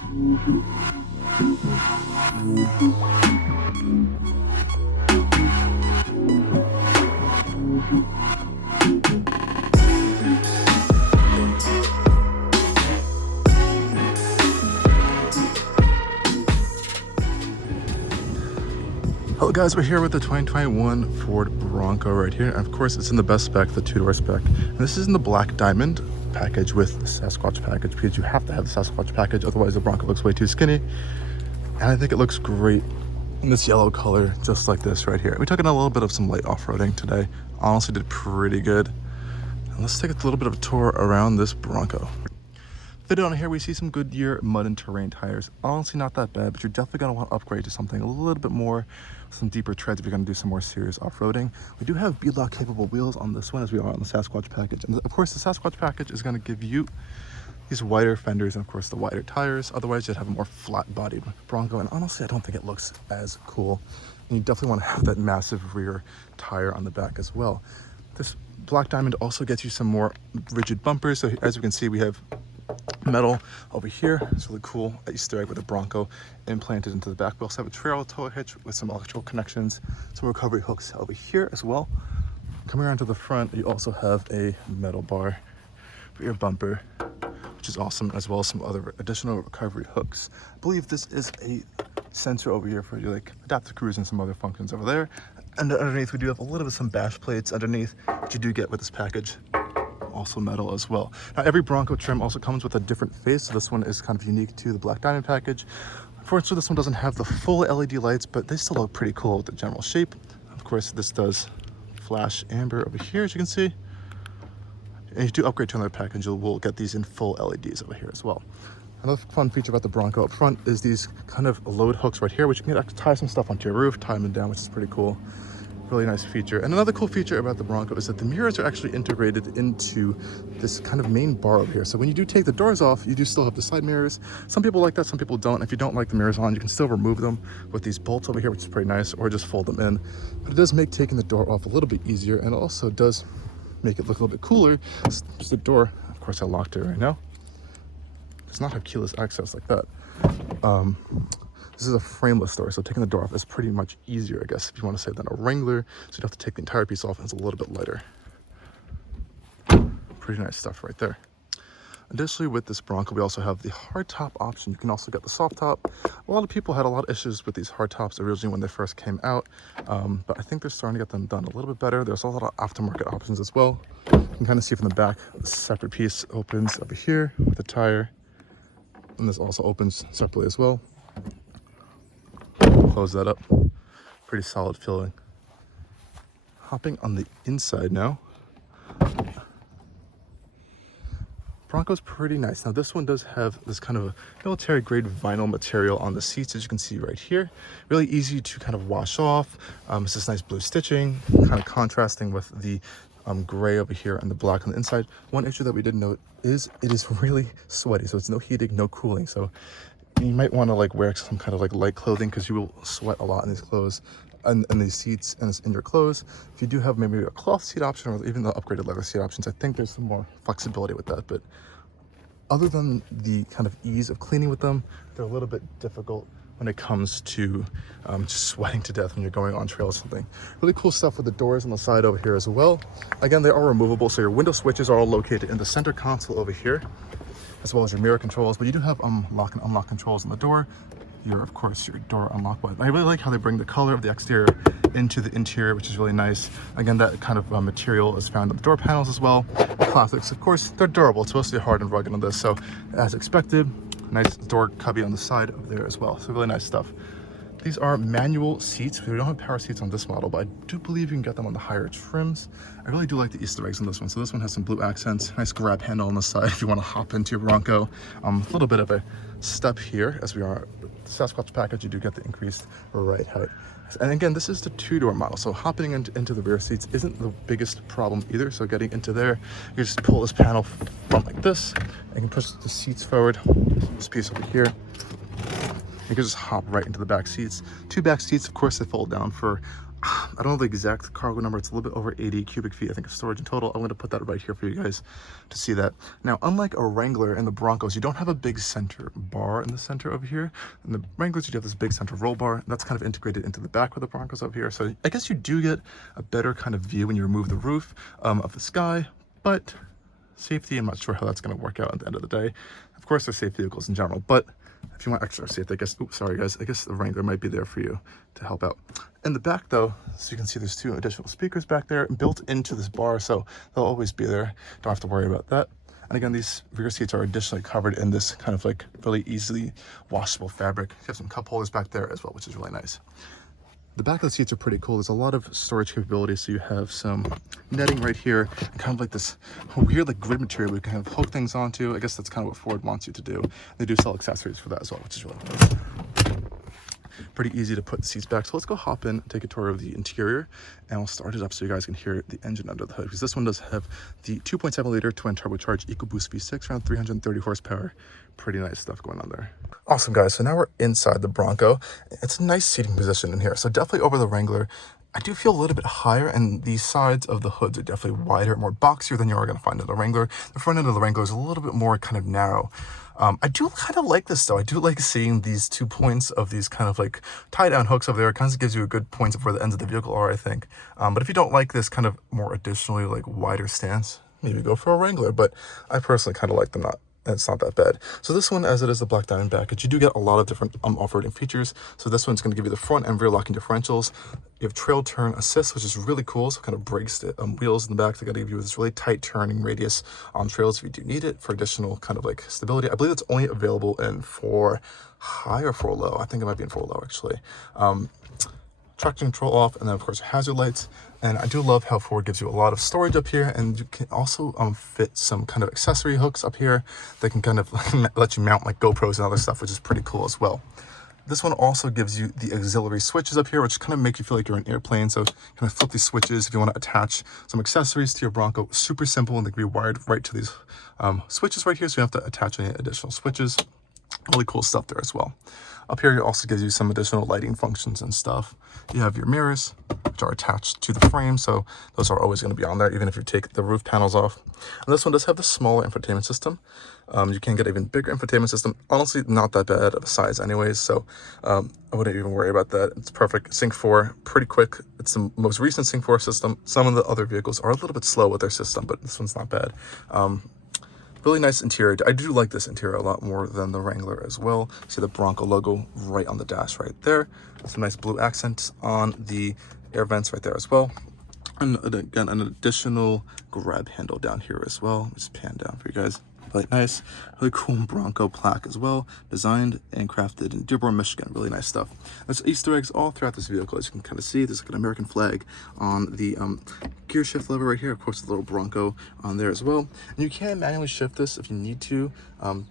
Hello guys, we're here with the 2021 Ford Bronco right here. And of course, it's in the best spec, the two-door spec. And this is in the black diamond package with the Sasquatch package, because you have to have the Sasquatch package, otherwise the Bronco looks way too skinny. And I think it looks great in this yellow color, just like this right here. We took it on a little bit of some light off-roading today. Honestly, did pretty good. And let's take a little bit of a tour around this Bronco. Fitted on here, we see some Goodyear mud and terrain tires. Honestly, not that bad, but you're definitely going to want to upgrade to something a little bit more, some deeper treads if you're going to do some more serious off-roading. We do have beadlock capable wheels on this one, as we are on the Sasquatch package. And of course, the Sasquatch package is going to give you these wider fenders and of course the wider tires. Otherwise, you'd have a more flat-bodied Bronco. And honestly, I don't think it looks as cool. And you definitely want to have that massive rear tire on the back as well. This black diamond also gets you some more rigid bumpers. So as you can see, we have metal over here. It's really cool Easter egg with a Bronco implanted into the back. We also have a trail tow hitch with some electrical connections, some recovery hooks over here as well. Coming around to the front, you also have a metal bar for your bumper, which is awesome, as well as some other additional recovery hooks. I believe this is a sensor over here for your like adaptive cruise and some other functions over there. And underneath, we do have a little bit of some bash plates underneath, which you do get with this package. Also metal as well. Now every Bronco trim also comes with a different face, so this one is kind of unique to the black diamond package. Unfortunately, this one doesn't have the full LED lights, but they still look pretty cool with the general shape. Of course, this does flash amber over here, as you can see. And if you do upgrade to another package, you will get these in full LEDs over here as well. Another fun feature about the Bronco up front is these kind of load hooks right here, which you can actually tie some stuff onto your roof, tie them down, which is pretty cool. Really nice feature. And another cool feature about the Bronco is that the mirrors are actually integrated into this kind of main bar over here. So when you do take the doors off, you do still have the side mirrors. Some people like that, some people don't. If you don't like the mirrors on, you can still remove them with these bolts over here, which is pretty nice, or just fold them in. But it does make taking the door off a little bit easier, and it also does make it look a little bit cooler. The door, of course I locked it right now, does not have keyless access like that. This is a frameless door, so taking the door off is pretty much easier, I guess, if you want to say, than a Wrangler. So you have to take the entire piece off, and it's a little bit lighter. Pretty nice stuff right there. Additionally, with this Bronco, we also have the hardtop option. You can also get the soft top. A lot of people had a lot of issues with these hardtops originally when they first came out, but I think they're starting to get them done a little bit better. There's a lot of aftermarket options as well. You can kind of see from the back, the separate piece opens over here with the tire, and this also opens separately as well. Close that up. Pretty solid feeling. Hopping on the inside now. Bronco's pretty nice. Now this one does have this kind of a military grade vinyl material on the seats, as you can see right here. Really easy to kind of wash off. It's this nice blue stitching, kind of contrasting with the gray over here and the black on the inside. One issue that we did note is it is really sweaty, so it's no heating, no cooling. So you might want to like wear some kind of like light clothing, because you will sweat a lot in these clothes and these seats and in your clothes. If you do have maybe a cloth seat option, or even the upgraded leather seat options, I think there's some more flexibility with that. But other than the kind of ease of cleaning with them, they're a little bit difficult when it comes to just sweating to death when you're going on trail or something. Really cool stuff with the doors on the side over here as well. Again, they are removable, so your window switches are all located in the center console over here, as well as your mirror controls. But you do have lock and unlock controls on the door. Of course, your door unlock button. I really like how they bring the color of the exterior into the interior, which is really nice. Again, that kind of material is found on the door panels as well. Plastics, of course, they're durable. It's supposed to be hard and rugged on this, so as expected, nice door cubby on the side of there as well. So really nice stuff. These are manual seats. We don't have power seats on this model, but I do believe you can get them on the higher trims. I really do like the Easter eggs on this one. So this one has some blue accents, nice grab handle on the side if you want to hop into your Bronco. A little bit of a step here, as we are with the Sasquatch package, you do get the increased ride height. And again, this is the two-door model, so hopping into the rear seats isn't the biggest problem either. So getting into there, you just pull this panel front like this, and you can push the seats forward, this piece over here. You can just hop right into the back seats. Two back seats, of course, they fold down for I don't know the exact cargo number. It's a little bit over 80 cubic feet, I think, of storage in total. I'm going to put that right here for you guys to see that. Now, unlike a Wrangler and the Broncos, you don't have a big center bar in the center over here. In the Wranglers, you have this big center roll bar. That's kind of integrated into the back of the Broncos over here. So I guess you do get a better kind of view when you remove the roof of the sky, but safety, I'm not sure how that's going to work out at the end of the day. Of course, they're safe vehicles in general, but if you want extra safety, I guess, oops, sorry guys, I guess the Wrangler might be there for you to help out. In the back though, so you can see there's 2 additional speakers back there built into this bar, so they'll always be there. Don't have to worry about that. And again, these rear seats are additionally covered in this kind of like really easily washable fabric. You have some cup holders back there as well, which is really nice. The back of the seats are pretty cool. There's a lot of storage capability. So you have some netting right here, kind of like this weird like grid material we can kind of hook things onto. I guess that's kind of what Ford wants you to do. They do sell accessories for that as well, which is really nice. Pretty easy to put the seats back. So let's go hop in, take a tour of the interior, and we'll start it up so you guys can hear the engine under the hood. Because this one does have the 2.7 liter twin turbocharged EcoBoost V6, around 330 horsepower. Pretty nice stuff going on there. Awesome, guys. So now we're inside the Bronco. It's a nice seating position in here. So definitely over the Wrangler. I do feel a little bit higher, and the sides of the hoods are definitely wider, more boxier than you are going to find in the Wrangler. The front end of the Wrangler is a little bit more kind of narrow. I do kind of like this though. I do like seeing these 2 points of these kind of like tie down hooks over there. It kind of gives you a good point of where the ends of the vehicle are, I think. But if you don't like this kind of more additionally like wider stance, maybe go for a Wrangler. But I personally kind of like them. It's not that bad. So this one, as it is the black diamond package, you do get a lot of different off-roading features. So this one's going to give you the front and rear locking differentials. You have trail turn assist, which is really cool. So it kind of brakes the wheels in the back. They're going to give you this really tight turning radius on trails if you do need it for additional kind of like stability. I believe it's only available in 4 high or 4 low. I think it might be in 4 low actually. Traction control off, and then of course hazard lights. And I do love how Ford gives you a lot of storage up here, and you can also fit some kind of accessory hooks up here that can kind of let you mount like GoPros and other stuff, which is pretty cool as well. This one also gives you the auxiliary switches up here, which kind of make you feel like you're in an airplane. So kind of flip these switches if you want to attach some accessories to your Bronco. Super simple, and they can be wired right to these switches right here, so you don't have to attach any additional switches. Really cool stuff there as well. Up here, it also gives you some additional lighting functions and stuff. You have your mirrors, which are attached to the frame, so those are always going to be on there, even if you take the roof panels off. And this one does have the smaller infotainment system. You can get an even bigger infotainment system. Honestly, not that bad of a size anyways, so I wouldn't even worry about that. It's perfect. Sync 4, pretty quick. It's the most recent Sync 4 system. Some of the other vehicles are a little bit slow with their system, but this one's not bad. Really nice interior. I do like this interior a lot more than the Wrangler as well. See the Bronco logo right on the dash right there. Some nice blue accents on the air vents right there as well. And again, an additional grab handle down here as well. Just pan down for you guys. Really nice, really cool Bronco plaque as well, designed and crafted in Dearborn, Michigan. Really nice stuff. There's Easter eggs all throughout this vehicle, as you can kind of see. There's like an American flag on the gear shift lever right here. Of course, the little Bronco on there as well. And you can manually shift this if you need to.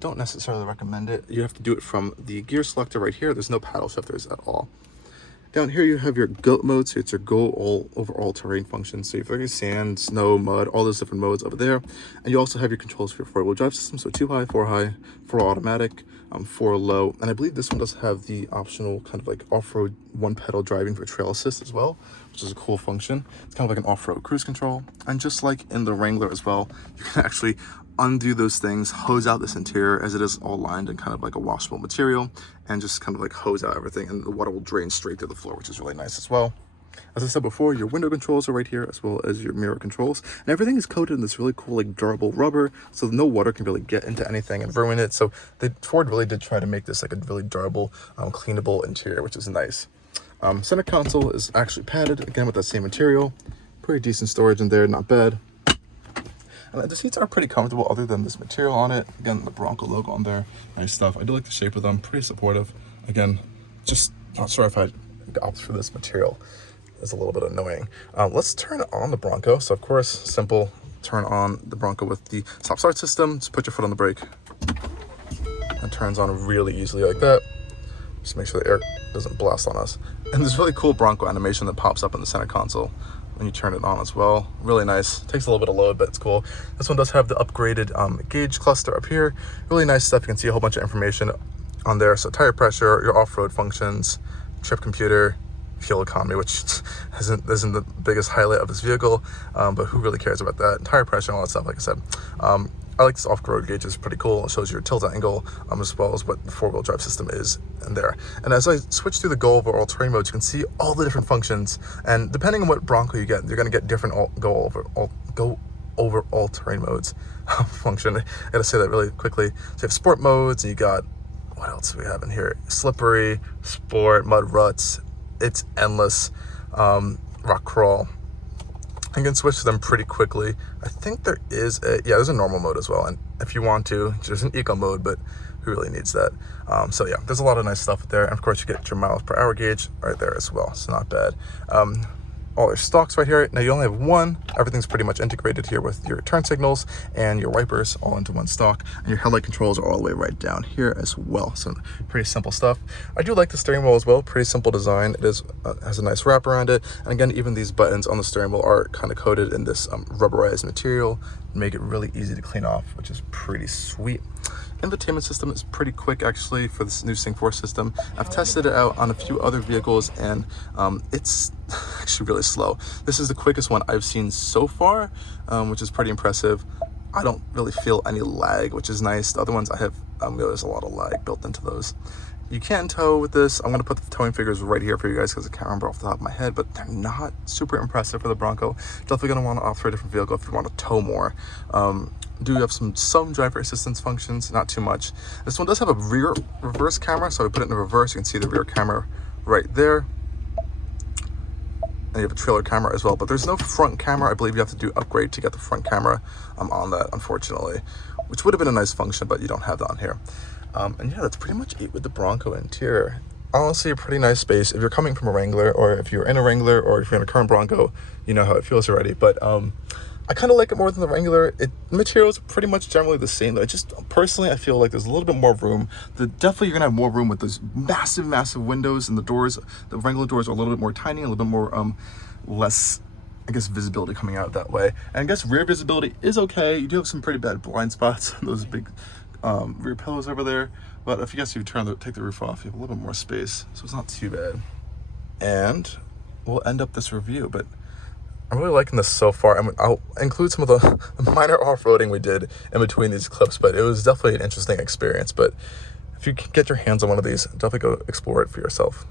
Don't necessarily recommend it. You have to do it from the gear selector right here. There's no paddle shifters at all. Down here you have your GOAT mode, so it's your go all over all terrain function. So you've got your sand, snow, mud, all those different modes over there. And you also have your controls for your 4-wheel drive system, so 2 high, 4 high, 4 automatic, 4 low. And I believe this one does have the optional kind of like off-road 1-pedal driving for trail assist as well, which is a cool function. It's kind of like an off-road cruise control. And just like in the Wrangler as well, you can actually undo those things, hose out this interior as it is all lined in kind of like a washable material, and just kind of like hose out everything, and the water will drain straight through the floor, which is really nice as well. As I said before, your window controls are right here, as well as your mirror controls, and everything is coated in this really cool like durable rubber, so no water can really get into anything and ruin it. So Ford really did try to make this like a really durable, cleanable interior, which is nice. Center console is actually padded, again with that same material. Pretty decent storage in there, not bad. And the seats are pretty comfortable other than this material on it. Again, the Bronco logo on there. Nice stuff. I do like the shape of them. Pretty supportive. Again, just not sure if I'd opt for this material. It's a little bit annoying. Let's turn on the Bronco. So, of course, simple. Turn on the Bronco with the stop-start system. Just put your foot on the brake. It turns on really easily like that. Just make sure the air doesn't blast on us. And this really cool Bronco animation that pops up in the center console when you turn it on as well. Really nice. Takes a little bit of load, but it's cool. This one does have the upgraded gauge cluster up here. Really nice stuff. You can see a whole bunch of information on there. So tire pressure, your off-road functions, trip computer, fuel economy, which isn't the biggest highlight of this vehicle, but who really cares about that? Tire pressure and all that stuff, like I said. I like this off-road gauge, it's pretty cool. It shows your tilt angle, as well as what the four-wheel drive system is in there. And as I switch through the go over all terrain modes, you can see all the different functions, and depending on what Bronco you get, you're gonna get different go over all terrain modes function. I gotta say that really quickly. So you have sport modes, and you got, what else do we have in here? Slippery, sport, mud ruts, it's endless, rock crawl. You can switch to them pretty quickly. I think there is there's a normal mode as well, and if you want to, there's an eco mode, but who really needs that? So yeah, there's a lot of nice stuff there, and of course you get your miles per hour gauge right there as well, so not bad. All your stocks right here. Now you only have one. Everything's pretty much integrated here with your turn signals and your wipers all into one stock, and your headlight controls are all the way right down here as well. So pretty simple stuff. I do like the steering wheel as well. Pretty simple design. It is has a nice wrap around it, and again, even these buttons on the steering wheel are kind of coated in this rubberized material, make it really easy to clean off, which is pretty sweet. Infotainment system is pretty quick actually for this new Sync 4 system. I've tested it out on a few other vehicles, and it's actually really slow. This is the quickest one I've seen so far, which is pretty impressive. I don't really feel any lag, which is nice. The other ones I have, there's a lot of lag built into those. You can tow with this. I'm going to put the towing figures right here for you guys because I can't remember off the top of my head, but they're not super impressive for the Bronco. Definitely going to want to opt for a different vehicle if you want to tow more. Do have some driver assistance functions, not too much. This one does have a rear reverse camera, so I put it in the reverse. You can see the rear camera right there. And you have a trailer camera as well, but there's no front camera. I believe you have to do upgrade to get the front camera on that, unfortunately, which would have been a nice function, but you don't have that on here. And yeah, that's pretty much it with the Bronco interior. Honestly, a pretty nice space. If you're coming from a Wrangler, or if you're in a Wrangler, or if you're in a current Bronco, you know how it feels already. But I kind of like it more than the Wrangler. The materials are pretty much generally the same, though. Personally, I feel like there's a little bit more room. Definitely, you're gonna have more room with those massive windows, and the doors. The Wrangler doors are a little bit more tiny, a little bit more less, I guess, visibility coming out that way. And I guess rear visibility is okay. You do have some pretty bad blind spots, those big rear pillows over there. But if you guys take the roof off, you have a little bit more space, so it's not too bad. And we'll end up this review, but I'm really liking this so far. I'll include some of the minor off-roading we did in between these clips, but it was definitely an interesting experience. But if you can get your hands on one of these, definitely go explore it for yourself.